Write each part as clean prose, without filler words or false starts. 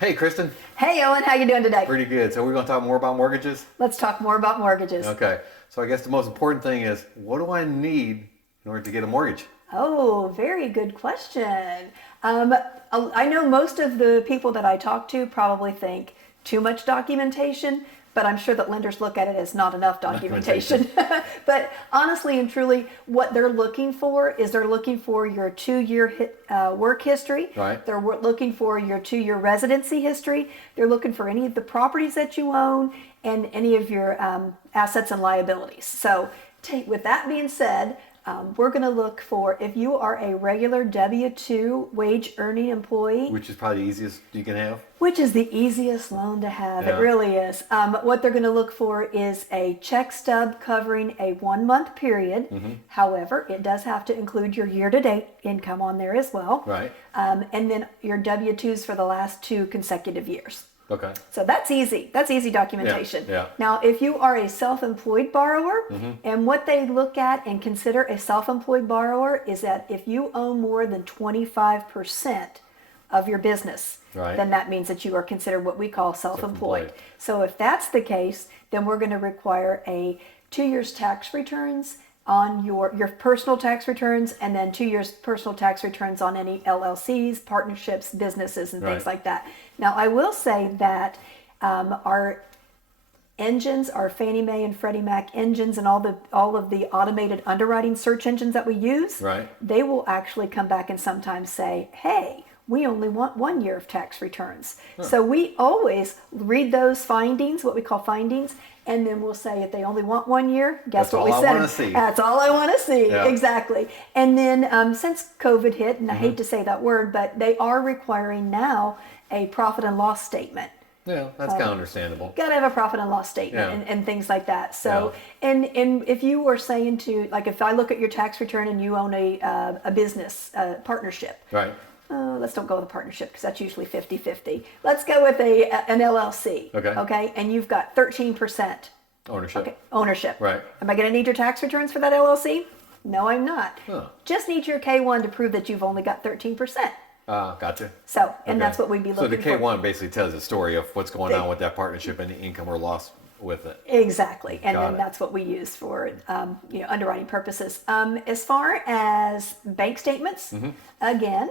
Hey, Kristin. Hey, Owen, how you doing today? Pretty good. So we're going to talk more about mortgages? Let's talk more about mortgages. Okay. So I guess the most important thing is, what do I need in order to get a mortgage? Oh, very good question. Um, I know most of the people that I talk to probably think too much documentation, but I'm sure that lenders look at it as not enough documentation. But honestly and truly, what they're looking for is they're looking for your 2-year work history. Right. They're looking for your 2-year residency history. They're looking for any of the properties that you own and any of your assets and liabilities. So with that being said, we're going to look for if you are a regular W-2 wage earning employee, Which is probably the easiest you can have. which is the easiest loan to have. Yeah. It really is. What they're going to look for is a check stub covering a 1-month period. However, it does have to include your year-to-date income on there as well. Right. And then your W-2s for the last 2 consecutive years. Okay. So that's easy. That's easy documentation. Yeah. Now, if you are a self-employed borrower, and what they look at and consider a self-employed borrower is that if you own more than 25% of your business, Right. then that means that you are considered what we call self-employed. Self-employed. So if that's the case, then we're going to require a 2 years tax returns on your personal tax returns, and then 2 years personal tax returns on any LLCs, partnerships, businesses, and things Right. like that. Now, I will say that our engines, our Fannie Mae and Freddie Mac engines, and all of the automated underwriting search engines that we use, Right. they will actually come back and sometimes say, "Hey, we only want 1 year of tax returns." So we always read those findings, what we call findings, and then we'll say if they only want 1 year, guess That's what all we I said? wanna see. That's all I want to see. Yeah. Exactly. And then since COVID hit, and I hate to say that word, but they are requiring now a profit and loss statement. Yeah, that's kind of understandable. Got to have a profit and loss statement Yeah. and things like that. So, and if you were saying to, like, if I look at your tax return and you own a business partnership, Right. let's don't go with a partnership because that's usually 50-50. Let's go with an LLC. Okay. Okay. And you've got 13% Ownership. ownership. Right. Am I going to need your tax returns for that LLC? No, I'm not. Huh. Just need your K1 to prove that you've only got 13%. Gotcha. So, and Okay. that's what we'd be looking So the for. K1 basically tells the story of what's going They- on with that partnership and the income or loss with it. Exactly, and Got then it. that's what we use for underwriting purposes. As far as bank statements, again,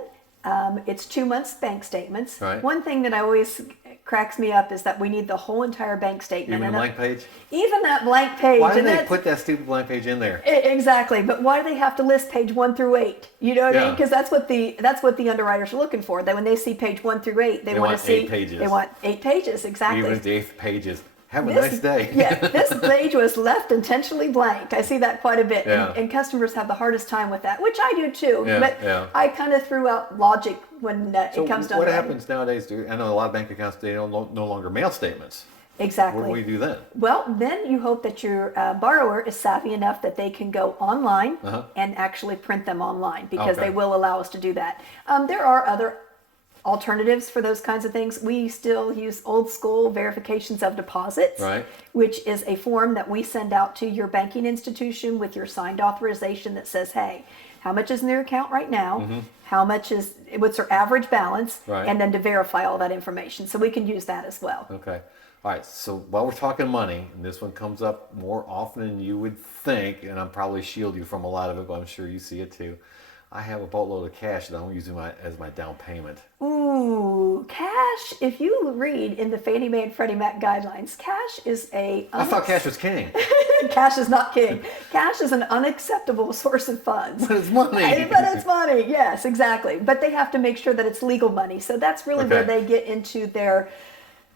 it's 2 months bank statements. Right. One thing that always cracks me up is that we need the whole entire bank statement. Even a And blank page? even that blank page. Why did and they that's- put that stupid blank page in there? Exactly, but why do they have to list page 1 through 8? You know what I mean? Yeah. Because that's what the underwriters are looking for. That when they see page 1 through 8, they want want to see 8 pages. They want 8 pages exactly. Even if the 8th page is, have a nice day. Yeah, this page was left intentionally blank. I see that quite a bit, Yeah. and customers have the hardest time with that, which I do too. Yeah, But yeah. I kind of threw out logic when So it comes to what underwriting. happens nowadays? I know a lot of bank accounts, they don't no longer mail statements. Exactly. What do we do then? Well, then you hope that your borrower is savvy enough that they can go online and actually print them online because Okay. they will allow us to do that. There are other alternatives for those kinds of things. We still use old school verifications of deposits, Right. which is a form that we send out to your banking institution with your signed authorization that says, hey, how much is in their account right now? What's their average balance? Right. And then to verify all that information. So we can use that as well. Okay. All right. So while we're talking money, and this one comes up more often than you would think, and I'm probably shield you from a lot of it, but I'm sure you see it too. I have a boatload of cash that I'm using as my down payment. Ooh, cash. If you read in the Fannie Mae and Freddie Mac guidelines, cash is I thought cash was king. cash is not king. Cash is an unacceptable source of funds. But it's money. But it's money. Yes, exactly. But they have to make sure that it's legal money. So that's really where Okay. they get into their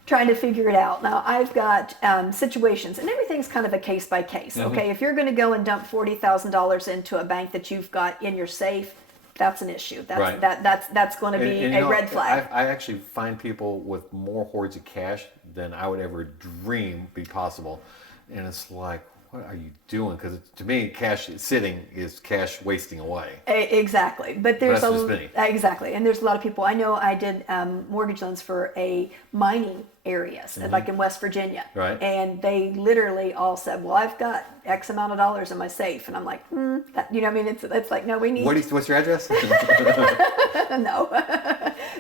trying to figure it out. Now, I've got situations, and everything's kind of a case by case. Okay, if you're going to go and dump $40,000 into a bank that you've got in your safe, that's an issue. That's Right. that's going to be And a red flag. I actually find people with more hoards of cash than I would ever dream be possible. And it's like, what are you doing? Because to me, cash sitting is cash wasting away. Exactly, but there's that's just me. Exactly, and there's a lot of people. I know I did mortgage loans for a mining areas, like in West Virginia, Right. and they literally all said, "Well, I've got X amount of dollars in my safe," and I'm like, that, you know, what I mean, it's like, no, we need What's your address? no.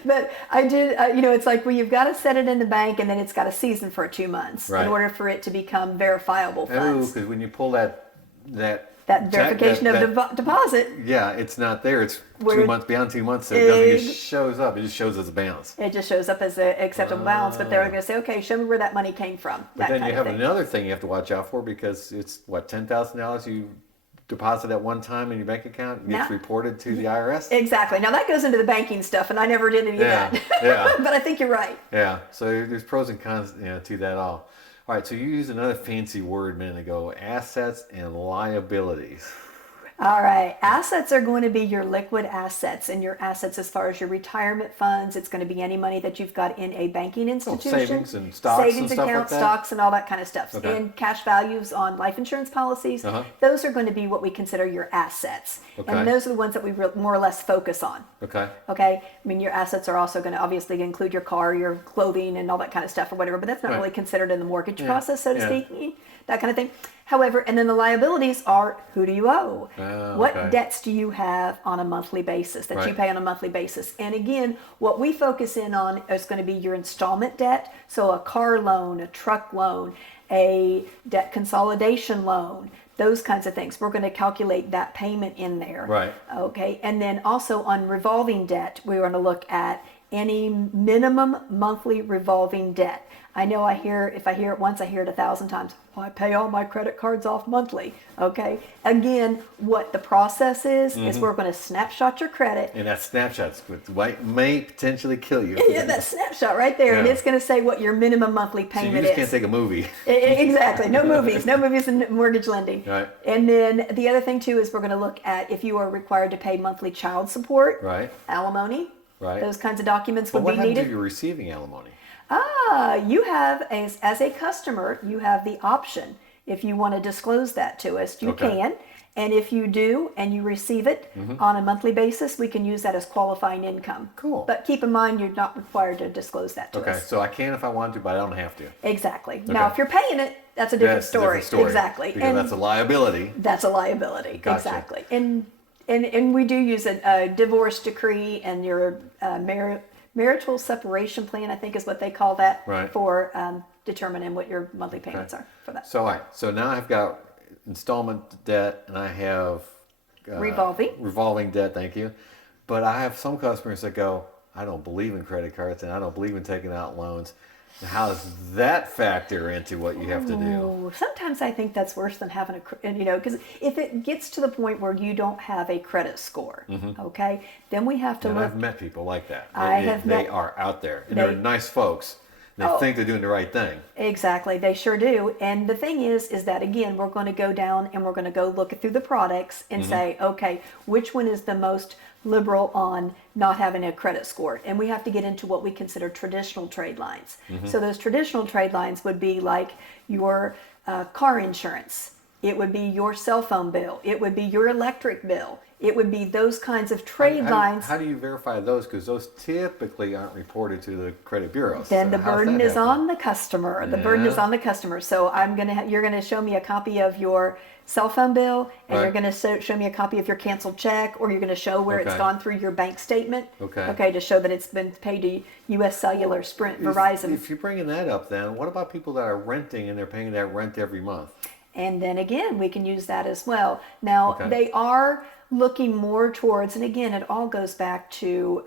But I did, it's like, well, you've got to set it in the bank and then it's got to season for 2 months Right. in order for it to become verifiable Oh, funds. because when you pull that That verification of deposit, yeah, it's not there. It's Where- 2 months beyond 2 months, so it doesn't just shows up. It just shows as a balance. it just shows up as an acceptable balance, but they're going to say, okay, show me where that money came from. But then you have thing. another thing you have to watch out for, because it's what, $10,000 you deposit at one time in your bank account, it gets Now- reported to the IRS. Exactly. Now that goes into the banking stuff, and I never did any Yeah, of that. yeah. But I think you're right. Yeah, so there's pros and cons, to that all. All right, so you used another fancy word a minute ago: assets and liabilities. All right. Assets are going to be your liquid assets, and your assets as far as your retirement funds. It's going to be any money that you've got in a banking institution. Savings and stocks Savings and stuff like accounts, that? stocks, and all that kind of stuff. Okay. And cash values on life insurance policies. Uh-huh. Those are going to be what we consider your assets. Okay. And those are the ones that we more or less focus on. Okay. Okay. I mean, your assets are also going to obviously include your car, your clothing, and all that kind of stuff or whatever, but that's not Right. really considered in the mortgage Yeah. process, so to Yeah. speak, that kind of thing. However, and then the liabilities are, who do you owe? Oh, What okay. debts do you have on a monthly basis that you Right. pay on a monthly basis? And again, what we focus in on is going to be your installment debt. So a car loan, a truck loan, a debt consolidation loan, those kinds of things. We're going to calculate that payment in there. Right. Okay. And then also on revolving debt, we're going to look at any minimum monthly revolving debt. I know if I hear it once, I hear it 1,000 times. Well, I pay all my credit cards off monthly. Okay. Again, what the process is we're going to snapshot your credit. And that snapshot's what may potentially kill you. Yeah, that snapshot right there. And Yeah. it's going to say what your minimum monthly So payment you just is. can't take a movie. Exactly. No movies in mortgage lending. Right. And then the other thing too is we're going to look at if you are required to pay monthly child support, Right. alimony, Right. those kinds of documents But would what be happens needed. if you're receiving alimony? You have, as a customer, you have the option. If you want to disclose that to us, you Okay. can. And if you do and you receive it on a monthly basis, we can use that as qualifying income. Cool. But keep in mind, you're not required to disclose that to Okay, us. so I can if I want to, but I don't have to. Exactly. Now, Okay. if you're paying it, that's a different That's a story. different story. Exactly. Because that's a liability. That's a liability. Gotcha. Exactly. And we do use a divorce decree and your marital separation plan, I think is what they call that, Right. for determining what your monthly payments are for that. So, all right. So now I've got installment debt, and I have revolving debt. Thank you. But I have some customers that go, I don't believe in credit cards, and I don't believe in taking out loans. Now, how does that factor into what you have to do? Ooh, sometimes I think that's worse than having because if it gets to the point where you don't have a credit score, okay, then we have to And look. I've met people like that. They are out there, and they're they- nice folks. They Oh. think they're doing the right thing. Exactly, they sure do. And the thing is that again, we're going to go down and we're going to go look through the products and say, okay, which one is the most liberal on not having a credit score? And we have to get into what we consider traditional trade lines. So those traditional trade lines would be like your car insurance. It would be your cell phone bill. It would be your electric bill. It would be those kinds of trade lines. How do you verify those? Because those typically aren't reported to the credit bureaus. Then So the how's burden that is happen? on the customer. The burden is Yeah. on the customer. So you're gonna show me a copy of your cell phone bill, and Right. you're gonna show me a copy of your canceled check, or you're gonna show where it's Okay. gone through your bank statement. Okay. Okay, to show that it's been paid to U.S. Cellular, Sprint, Verizon. If you're bringing that up, then what about people that are renting and they're paying that rent every month? And then again, we can use that as well. Now, Okay. they are looking more towards, and again, it all goes back to,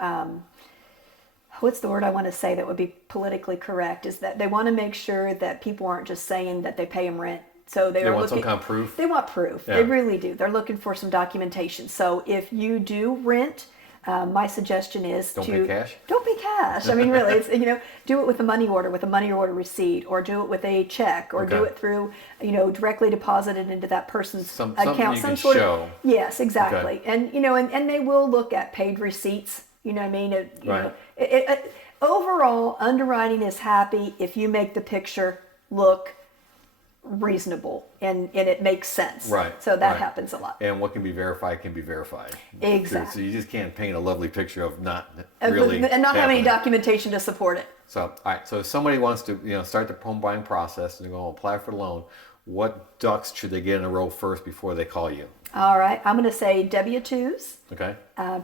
what's the word I want to say that would be politically correct, is that they want to make sure that people aren't just saying that they pay them rent. So They are want some looking, kind of proof? They want proof. Yeah. They really do. They're looking for some documentation. So if you do rent, my suggestion is Don't to pay cash? Don't pay cash. I mean, really, it's do it with a money order, receipt, or do it with a check, or do Okay. it through directly deposited into that person's Something account. you can sort show. of yes, exactly. And and they will look at paid receipts. You know what I mean? Right. Overall, underwriting is happy if you make the picture look reasonable and it makes sense. Right. So that right. happens a lot. And what can be verified can be verified. Exactly. So you just can't paint a lovely picture of not really And not have any happening. documentation to support it. So, all right. So if somebody wants to, start the home buying process and they're going to apply for the loan, what ducks should they get in a row first before they call you? All right. I'm going to say W-2s, Okay.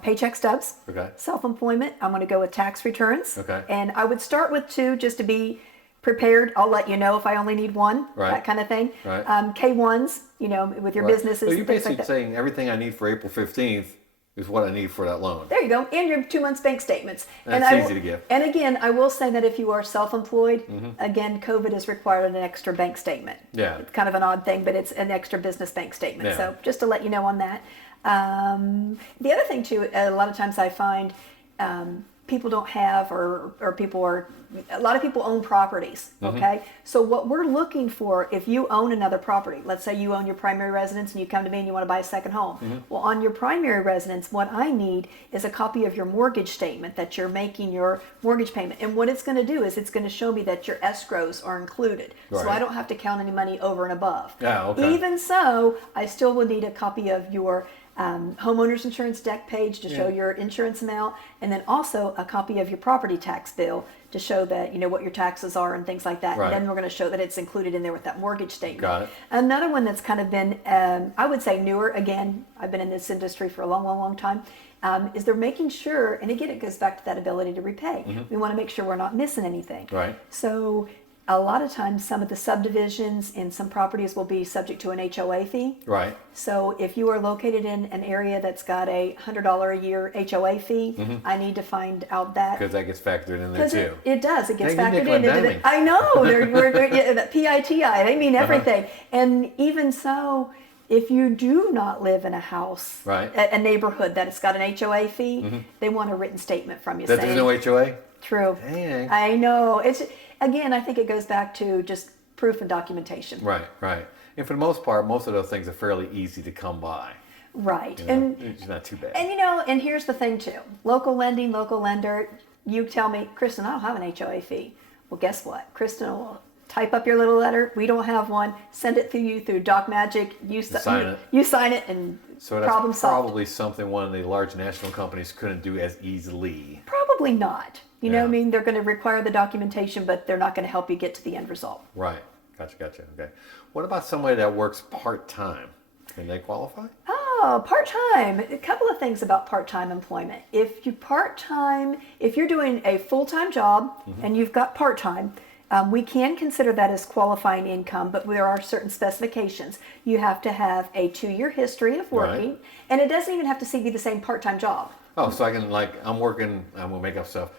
paycheck stubs, Okay. self-employment. I'm going to go with tax returns. Okay. And I would start with 2 just to be prepared. I'll let you know if I only need 1, Right. that kind of thing. Right. K1s, with your Right. businesses So you're and things basically like that. saying everything I need for April 15th is what I need for that loan. There you go. And your 2 months bank statements. That's I easy to give. And again, I will say that if you are self-employed, again, COVID has required an extra bank statement. Yeah. It's kind of an odd thing, but it's an extra business bank statement. Yeah. So just to let you know on that. The other thing too, a lot of times I find people don't have, or a lot of people own properties, okay? So what we're looking for, if you own another property, let's say you own your primary residence and you come to me and you want to buy a second home. Well, on your primary residence, what I need is a copy of your mortgage statement that you're making your mortgage payment. And what it's going to do is it's going to show me that your escrows are included. So Right. I don't have to count any money over and above. Yeah, okay. Even so, I still would need a copy of your homeowner's insurance deck page to show Yeah. your insurance amount, and then also a copy of your property tax bill to show that what your taxes are and things like that. Right. And then we're going to show that it's included in there with that mortgage statement. Got it. Another one that's kind of been, I would say newer, again, I've been in this industry for a long, long, long time, is they're making sure, and again, it goes back to that ability to repay. We want to make sure we're not missing anything. Right. So a lot of times some of the subdivisions in some properties will be subject to an HOA fee. Right. So if you are located in an area that's got a $100 a year HOA fee, I need to find out that. Because that gets factored in there Because too. it does. It gets Thank you, factored nickel and into diming. it. I know. That PITI, they mean everything. And even so, if you do not live in a house, Right. a neighborhood that has got an HOA fee, they want a written statement from you That saying. there's no HOA? True. Dang. I know. Again, I think it goes back to just proof and documentation. Right, right. And for the most part, most of those things are fairly easy to come by. Right. You know, And it's not too bad. and here's the thing too. Local lending, local lender, you tell me, Kristin, I don't have an HOA fee. Well, guess what? Kristin will type up your little letter. We don't have one. Send it through Doc Magic. You sign it. You sign it and So that's problem solved. probably something one of the large national companies couldn't do as easily. Probably not. You know Yeah. what I mean? They're going to require the documentation, but they're not going to help you get to the end result. Right. Gotcha. Okay. What about somebody that works part-time? Can they qualify? Oh, part-time. A couple of things about part-time employment. If you're doing a full-time job and you've got part-time, we can consider that as qualifying income, but there are certain specifications. You have to have a 2-year history of working, Right. and it doesn't even have to be the same part-time job. Oh, so I can I'm working, I'm gonna make up stuff,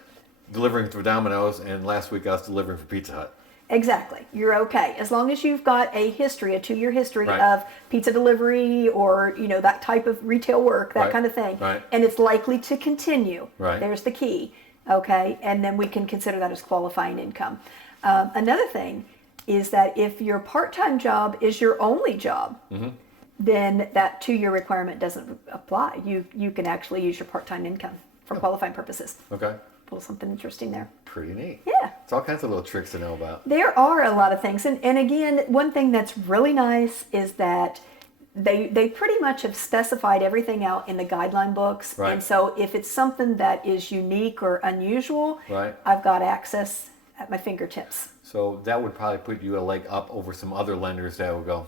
delivering for Domino's, and last week I was delivering for Pizza Hut. Exactly. You're okay. As long as you've got a 2-year history Right. of pizza delivery or, that type of retail work, that Right. kind of thing. Right. And it's likely to continue. Right. There's the key. Okay. And then we can consider that as qualifying income. Another thing is that if your part-time job is your only job, then that 2-year requirement doesn't apply. You can actually use your part-time income for qualifying purposes. Okay. A little something interesting there. Pretty neat. Yeah. It's all kinds of little tricks to know about. There are a lot of things. And again, one thing that's really nice is that they pretty much have specified everything out in the guideline books. Right. And so if it's something that is unique or unusual, Right. I've got access at my fingertips. So that would probably put you a leg up over some other lenders that would go,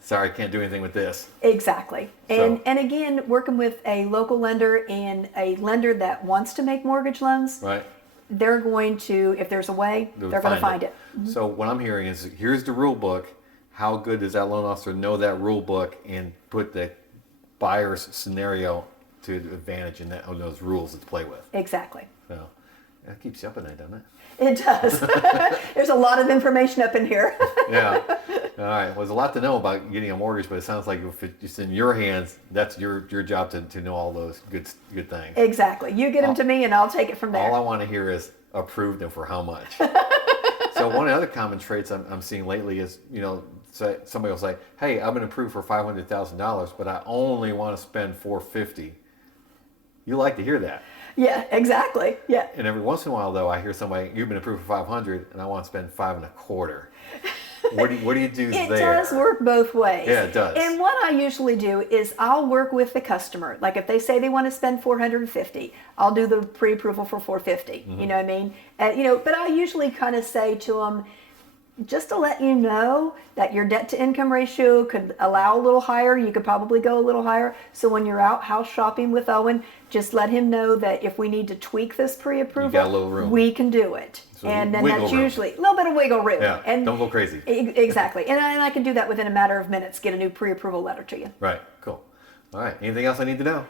sorry, I can't do anything with this. Exactly. So- And again, working with a local lender and a lender that wants to make mortgage loans, Right. they're going to, if there's a way, they're going to find it. So what I'm hearing is, here's the rule book. How good does that loan officer know that rule book and put the buyer's scenario to advantage in those rules to play with? Exactly. So that keeps you up at night, doesn't it? It does. There's a lot of information up in here. Yeah. All right. Well, there's a lot to know about getting a mortgage, but it sounds like if it's in your hands, that's your job to know all those good things. Exactly. You get them to me and I'll take it from there. All I want to hear is approved and for how much. So one of the other common traits I'm seeing lately is, somebody will say, hey, I've been approved for $500,000, but I only want to spend $450,000. You like to hear that. Yeah, exactly. Yeah. And every once in a while, though, I hear somebody, you've been approved for $500,000 and I want to spend $525,000. What do you do It there? does work both ways. Yeah, it does. And what I usually do is I'll work with the customer. Like if they say they want to spend $450,000, I'll do the pre-approval for $450,000. You know what I mean? But I usually kind of say to them, just to let you know that your debt to income ratio could allow a little higher. You could probably go a little higher. So when you're out house shopping with Owen, just let him know that if we need to tweak this You got a pre-approval, little room. we can do it. So And then wiggle that's room. usually a little bit of wiggle room. Yeah, And don't go crazy. Exactly. And I can do that within a matter of minutes, get a new pre-approval letter to you. Right, cool. All right, anything else I need to know?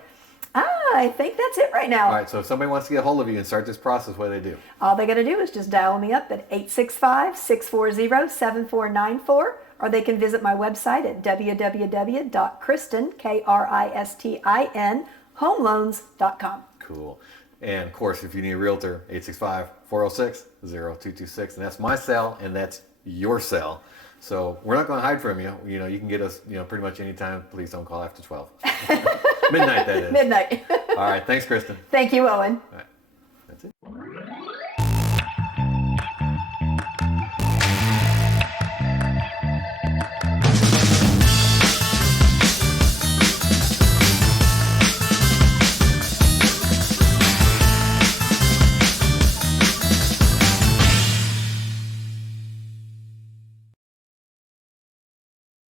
I think that's it right now. All right, so if somebody wants to get a hold of you and start this process, what do they do? All they got to do is just dial me up at 865-640-7494, or they can visit my website at www.kristin, Kristin, homeloans.com. Cool. And of course, if you need a realtor, 865-406-0226. And that's my cell, and that's your cell. So we're not going to hide from you. You know, you can get us, pretty much anytime. Please don't call after 12. Midnight, that is. Midnight. All right. Thanks, Kristin. Thank you, Owen. All right.